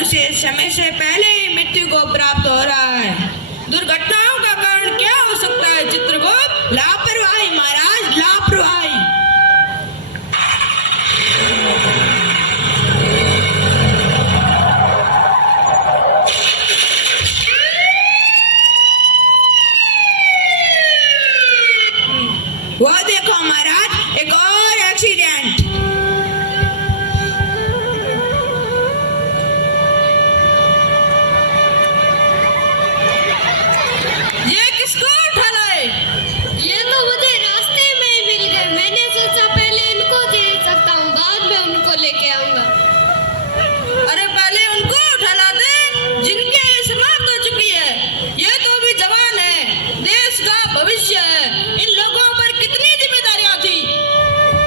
उसे समय से पहले ही मृत्यु को प्राप्त हो रहा है। दुर्घटनाओं का कारण क्या हो सकता है चित्रगुप्त? लापरवाही महाराज, लापरवाही। वह देखो महाराज, एक और एक्सीडेंट। ये किसको उठा लाए? ये तो मुझे रास्ते में ही मिल गए। मैंने सोचा पहले इनको दे सकता हूँ, बाद में उनको लेके आऊंगा। अरे पहले उनको उठा लाते जिनकी आयु समाप्त हो चुकी है। ये तो अभी जवान है, देश का भविष्य है। इन लोगों पर कितनी जिम्मेदारियां थी।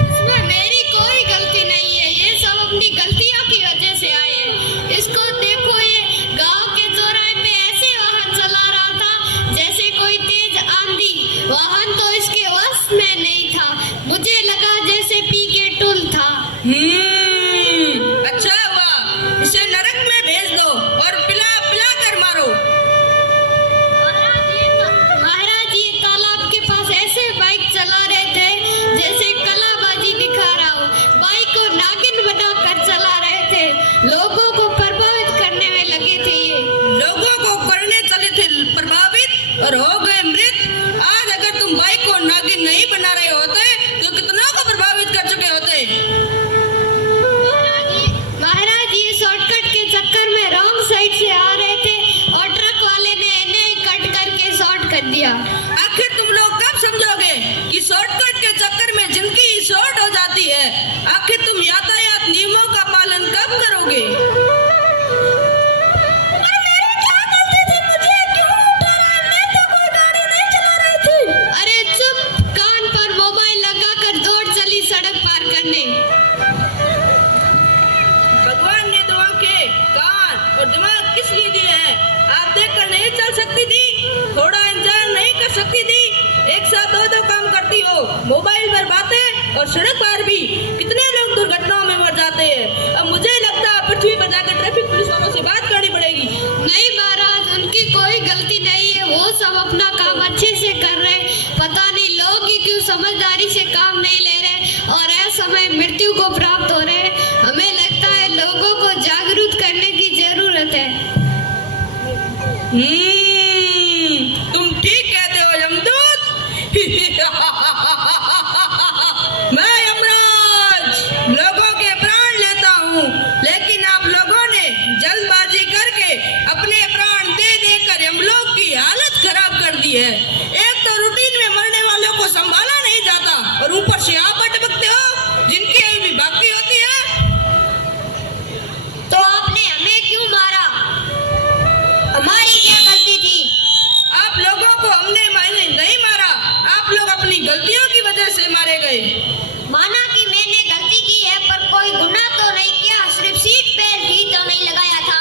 इसमें मेरी कोई गलती नहीं है, ये सब अपनी गलतियों की वजह से आए हैं। इसको देखो, ये गांव के चौराहे पे ऐसे वाहन चला रहा था जैसे कोई तेज आंधी। वाहन तो इसके वश में नहीं था, मुझे लगा जैसे पी के टुल था। अच्छा हुआ, इसे नरक में भेज दो और पिला पिला कर मारो। महाराज ये तालाब के पास ऐसे बाइक चला रहे थे जैसे कलाबाजी दिखा रहा हो। बाइक को नागिन बनाकर चला रहे थे, लोगों को प्रभावित करने में लगे थे। ये लोगों को करने चले थे प्रभावित और हो गए मृत। आज अगर तुम बाइक को नागिन नहीं बना रहे होते तो कितनों को प्रभावित कर चुके होते। महाराज ये शॉर्टकट के चक्कर में रॉन्ग साइड से आ रहे थे और ट्रक वाले ने इन्हें कट करके शॉर्ट कर दिया। आखिर तुम लोग कब समझोगे कि शॉर्टकट के चक्कर में जिंदगी शॉर्ट हो जाती है? आखिर तुम यातायात नियमों का पालन कब करोगे? अरे चुप, कान पर मोबाइल लगाकर दौड़ चली सड़क पार करने। भगवान ने दो आंखें, कान और दिमाग किस लिए दिए हैं? आप देखकर नहीं चल सकती थी? थोड़ा इंतजार नहीं कर सकती थी? एक साथ दो काम करती हो, मोबाइल पर बातें और सड़क पार भी। कितने लोग दुर्घटनाओं में मर जाते हैं। अब मुझे लगता है पृथ्वी पर जाकर ट्रैफिक पुलिस वालों से बात करनी पड़ेगी। नहीं महाराज, उनकी कोई गलती नहीं है, वो सब अपना काम अच्छे से कर रहे हैं। पता नहीं लोग ही क्यों समझदारी से काम नहीं ले रहे और असमय मृत्यु को प्राप्त हो रहे हैं। हमें लगता है लोगों को जागरूक करने की जरूरत है। तुम ठीक कहते हो यमदूत। मैं यमराज लोगों के प्राण लेता हूँ, लेकिन आप लोगों ने जल्दबाजी करके अपने प्राण दे देकर यमलोक की हालत खराब कर दी है। एक तो रूटीन में मरने वालों को संभाला नहीं जाता और ऊपर से आप अटकते हो जिनकी आयु भी बाकी होती है। तो आपने हमें क्यों मारा? हमारी क्या गलती थी? आप लोगों को हमने मायने नहीं मारा, आप लोग अपनी गलतियों की वजह से मारे गए। माना कि मैंने गलती की है, पर कोई गुनाह तो नहीं किया, सिर्फ सीट बेल्ट ही तो नहीं लगाया था।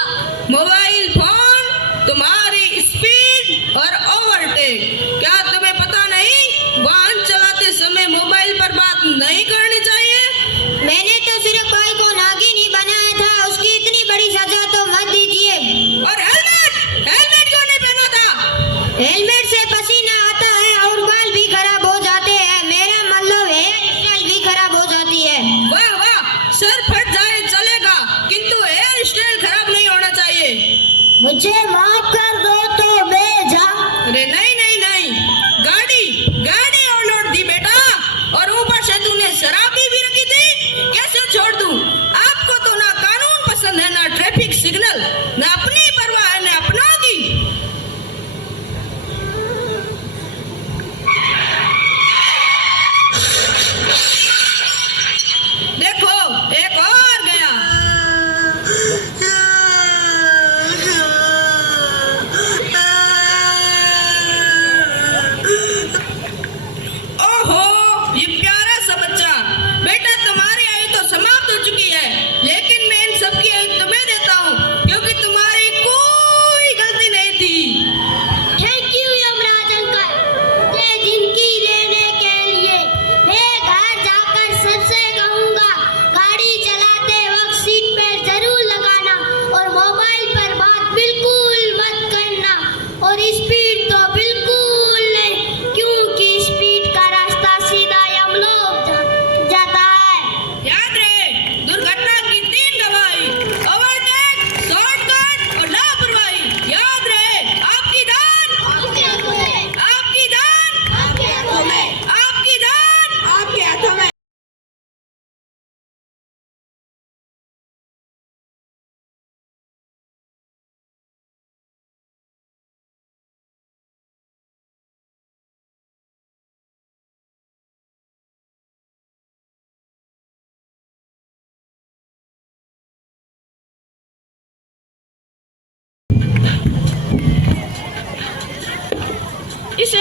मोबाइल फोन, तुम्हारी स्पीड और ओवरटेक। क्या तुम्हें पता नहीं वाहन चलाते समय मोबाइल पर बात नहीं करनी चाहिए? मैंने तो सिर्फ भाई को नागिन ही बनाया था, उसकी इतनी बड़ी सजा तो मत दीजिए। और हेलमेट हेलमेट क्यों नहीं पहना था? हेलमेट से पसीना आता है और बाल भी खराब हो जाते हैं। मेरा मतलब है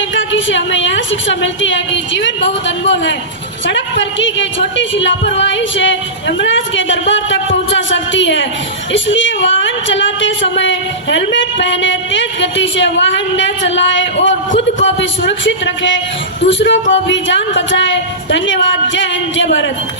एकाकी से हमें यह शिक्षा मिलती है कि जीवन बहुत अनमोल है। सड़क पर की गई छोटी सी लापरवाही से यमराज के दरबार तक पहुंचा सकती है। इसलिए वाहन चलाते समय हेलमेट पहने, तेज गति से वाहन न चलाए और खुद को भी सुरक्षित रखे, दूसरों को भी जान बचाए। धन्यवाद। जय हिंद, जय भारत।